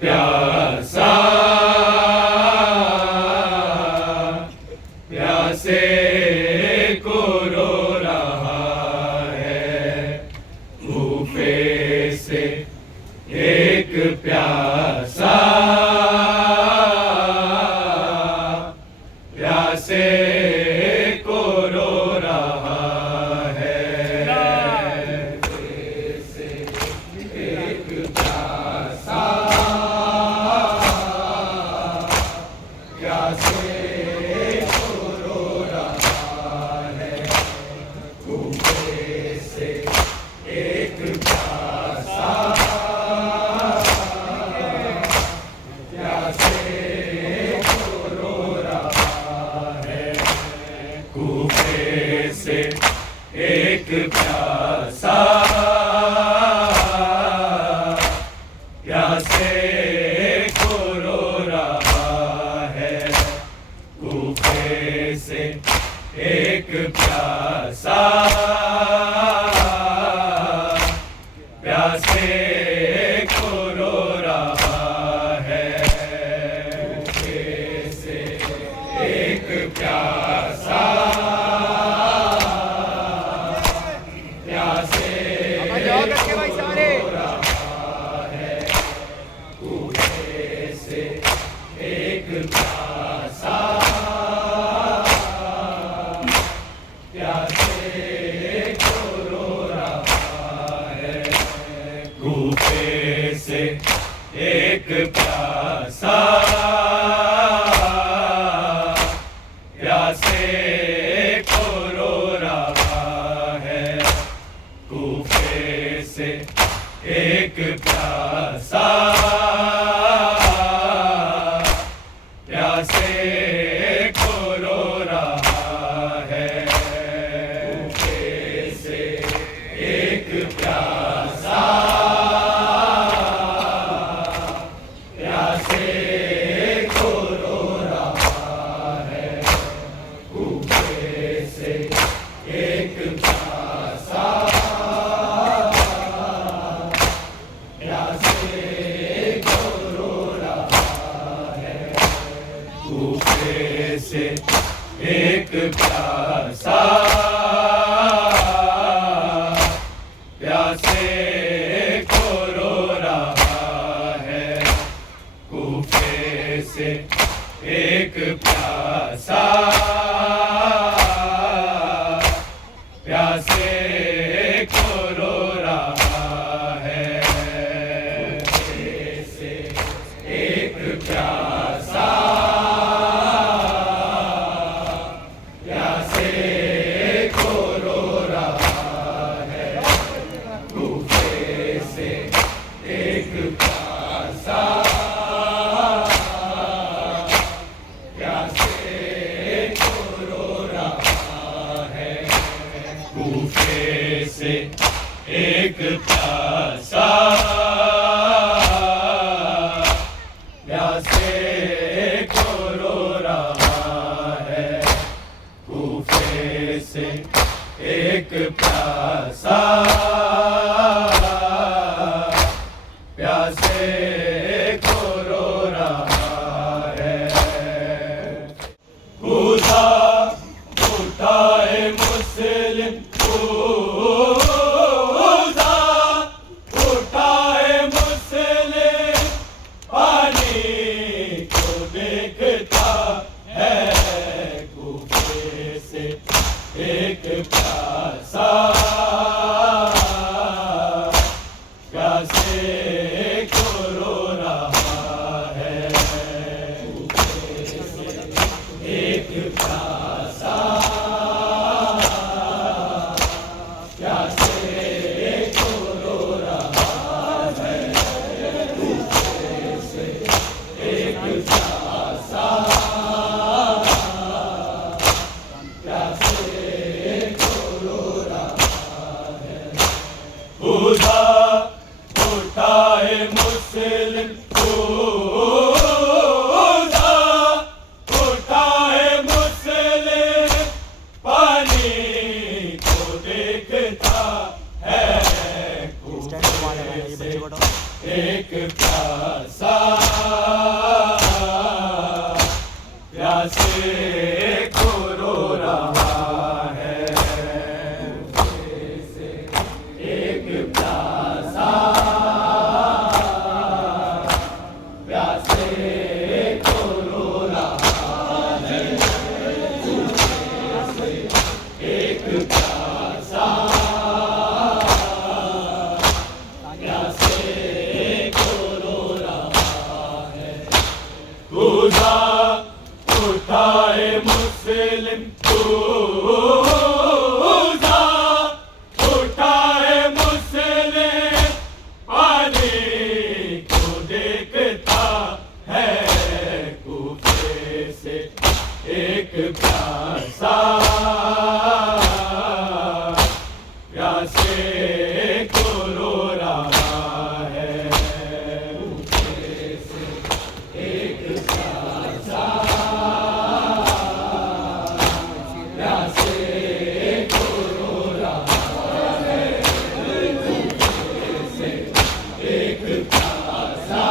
प्यासा प्यासे को रो रहा है, भूखे से एक प्यासा प्यासे को रो रहा है, से एक प्यासा प्यासे को रो रहा है, भूखे से एक प्यासा प्यासे को रो रहा है, भूखे से एक प्यासा प्यासे को रो रहा है, भूखे से एक प्यासा प्यासे को रो रहा है, भूखे से एक प्यासा प्यासे एक प्यासा प्यासे को रो रहा है, भूखे से एक प्यासा प्यासे को रो रहा है, भूखे से एक प्यासा प्यासे को रो रहा है, भूखे से एक प्यासा प्यासे को रो रहा है, भूखे से एक प्यासा प्यासे को रो रहा है, भूखे से एक प्यासा प्यासे को रो रहा है, भूखे से एक प्यासा प्यासे को रो रहा है, भूखे से एक प्यासा प्यासे को रो रहा है, भूखे से एक प्यासा प्यासे को रो रहा है, भूखे से एक प्यासा प्यासे को रो रहा है, भूखे से एक प्यासा प्यासे को रो रहा है, खुदा उठाए मुस्लिम खुदा उठाए मुस्लिम, पानी को देखता है, भूखे से एक प्यासा कूदा उठाए मुस्लिम पानी को देखता है कूफे से एक प्यासा प्यासे को रो रहा है कूफे से एक प्यासा प्यासे को रो रहा है कूफे से एक प्यासा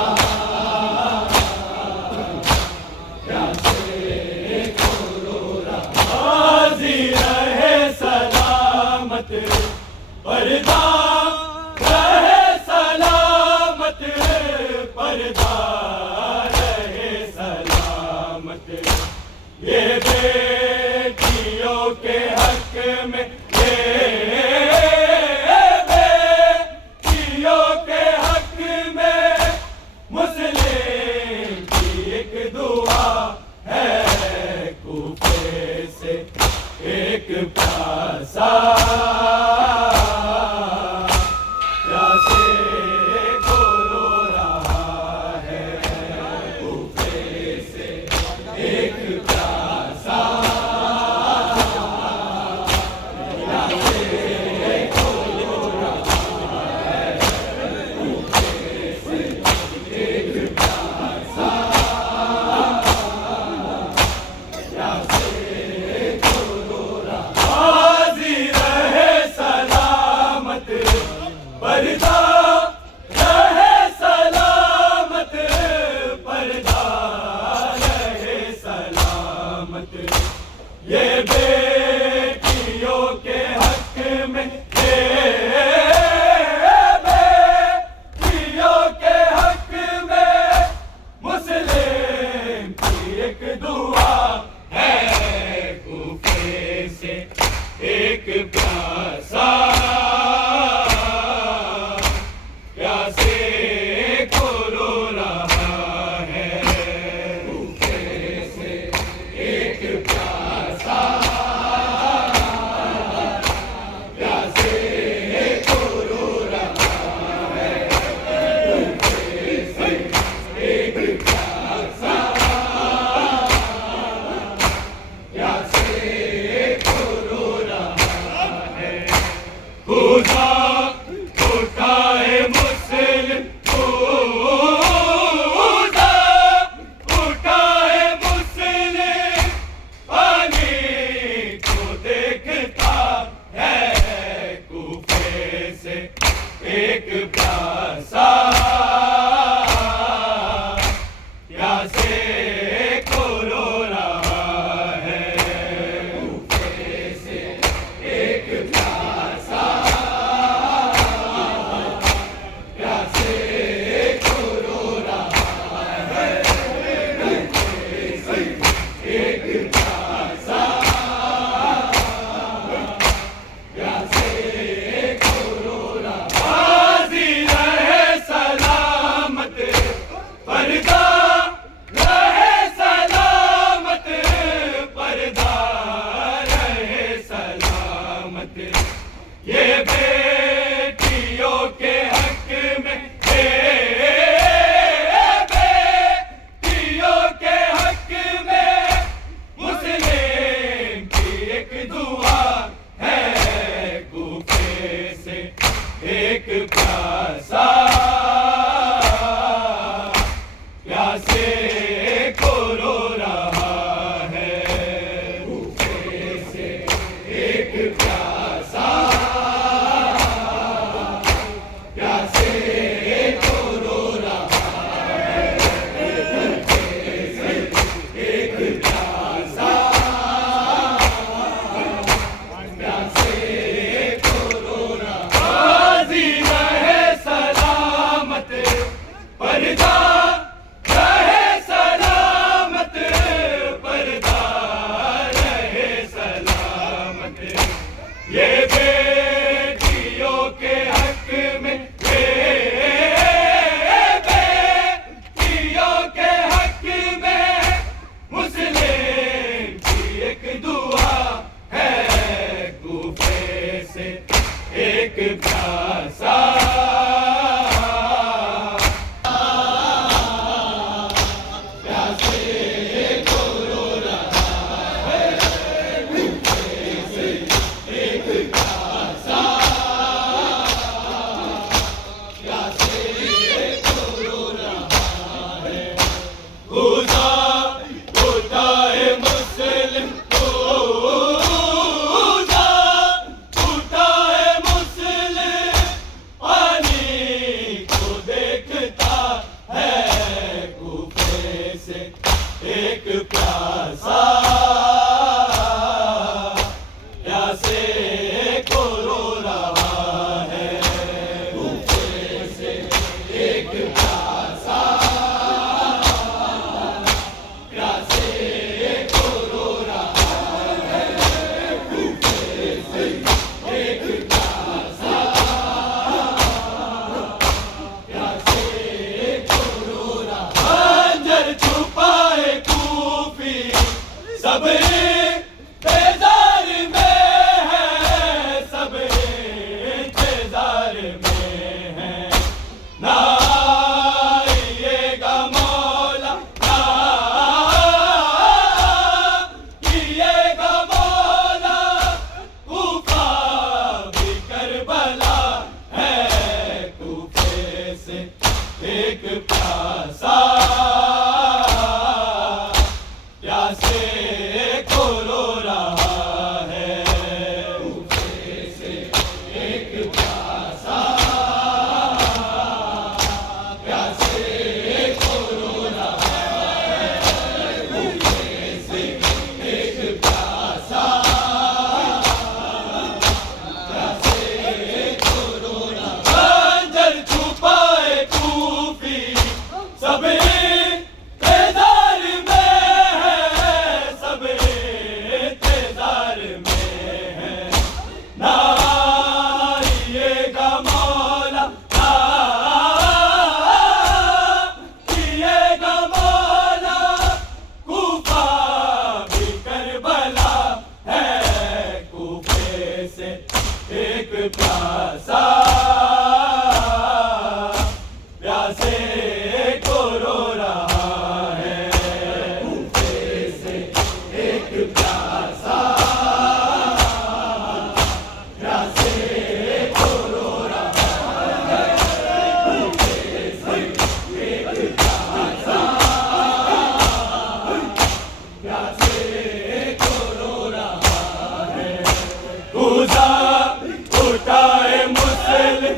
पर्दा रहे सलामत पर्दा रहे सलामत ये बेटियों के हक में ये बेटियों के हक में मुस्लिम की एक दुआ है कूफे से एक प्यासा पर्दा रहे सलामत पर्दा रहे सलामत ये बेटियों के हक में ये बेटियों के हक में मुस्लिम की एक दुआ है कूफे से एक प्यासा कूदा उठाए मुस्लिम कूदा उठाए मुस्लिम पानी को देखता है कूफे से एक प्यासा प्यासे को रो रहा है कूफे से एक प्यासा ये बेटियों के हक में ये बेटियों के हक में मुस्लिम की एक दुआ है कूफे से एक प्यासा प्यासे को रो रहा है कूफे से एक प्यासा से एक प्यासा एक प्यासा प्यासे को रो रहा है भूखे से एक प्यासा प्यासे को रो रहा है भूखे से एक प्यासा प्यासे को रो रहा अंजर छुपाए सब इंतजार में है सब इंतजार में है ना आइएगा मौला ना आइएगा मौला कूफा भी करबला है कूफे से एक प्यासा प्यासे को रो रहा है भूखे से एक प्यासा प्यासे को रो रहा है भूखे से एक प्यासा प्यासे को रो रहा अंजर छुपाए कूफी सब एक प्यासा प्यासे को रो रहा है भूखे से एक प्यासा प्यासे को रो रहा है भूखे से एक प्यासा प्यासे को रो रहा है उठाए मुस्लिम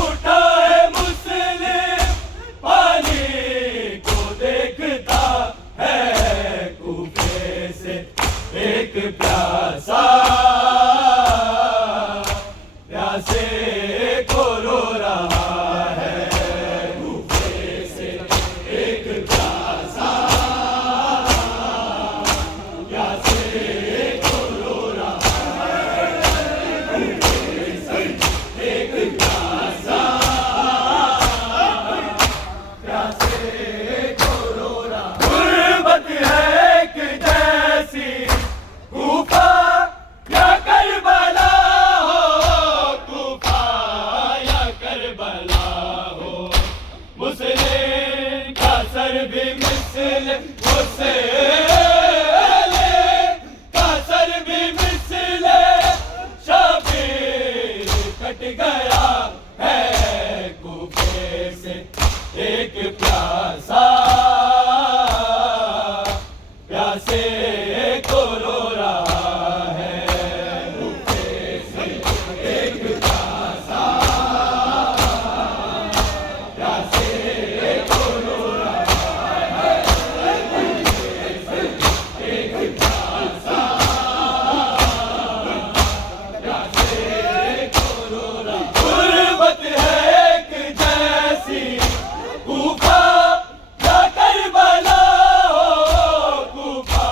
उठाए मुस्लिम पानी को देखता है कूफे से एक प्यासा प्यासे को रो रहा है कूफे से एक प्यासा प्यासे भी मिसल मुझसे का सर भी मिसल शबीर कट गया है कूफे से एक प्यासा प्यासे को रो रहा है कूफे से एक प्यासा प्यासे को रो कूफा या करबला हो कूफा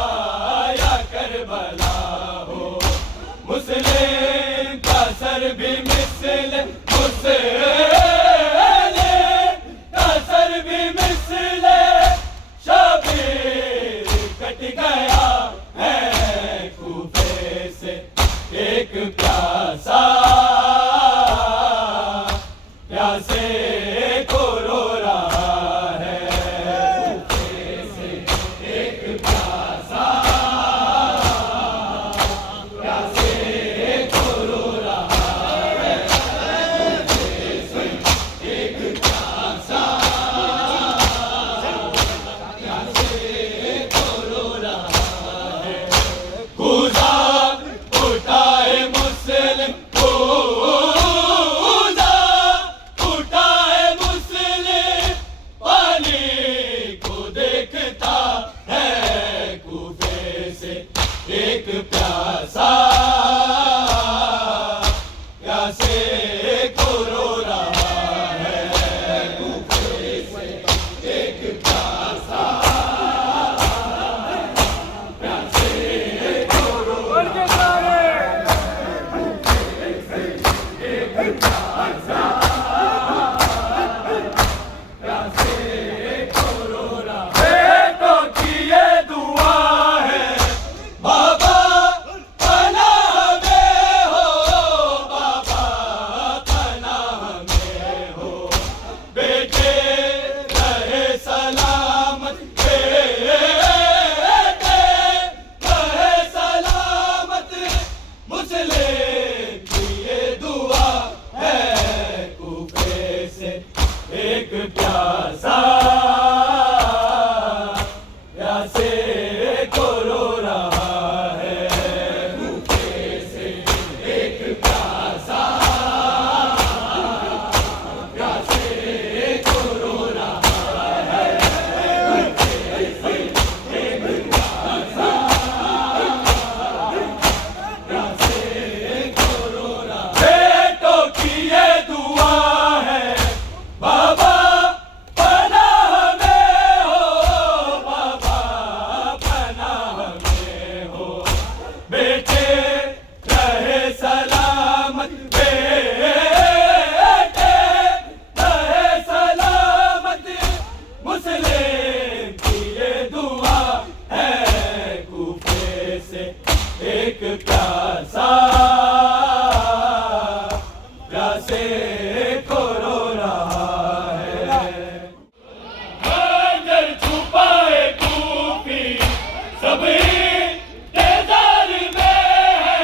सब इंतजार में है,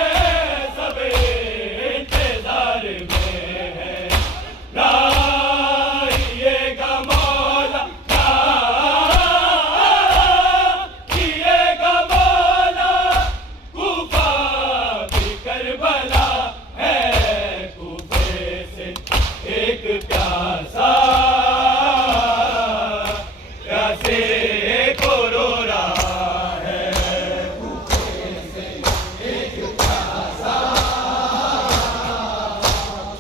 सब इंतजार में है। लाइएगा मौला, लाइएगा मौला, कूफा भी करबला है, कूफे से एक प्यासा, प्यासे को रो रहा है, कूफे से एक प्यासा,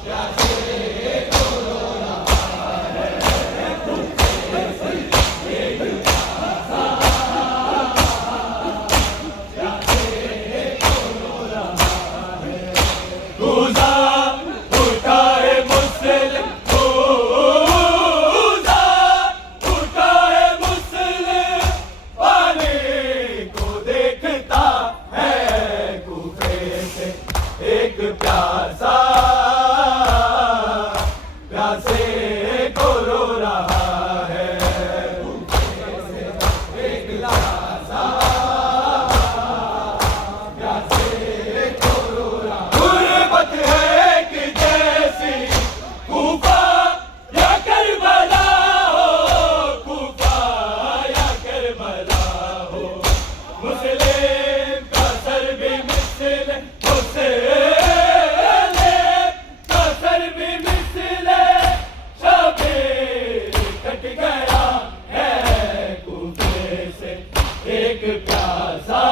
प्यासे को रो रहा है, कूफे से एक प्यासा, प्यासे को रो रहा है। गुज़ा उठा है मुस्लिम, गुज़ा उठा है मुस्लिम, पानी को देखता है, कूफे से एक प्यासा, प्यासे को रो रहा है, कूफे से एक प्यासा, प्यासे को रो रहा है। गुर्बत है एक जैसी, कूफा या करबला हो, कूफा या करबला हो, मुस्लिम का सर भी मिस्ले, मुस्लिम का सर भी मिस्ले शबीर कट गया है, कूफे से एक प्यासा,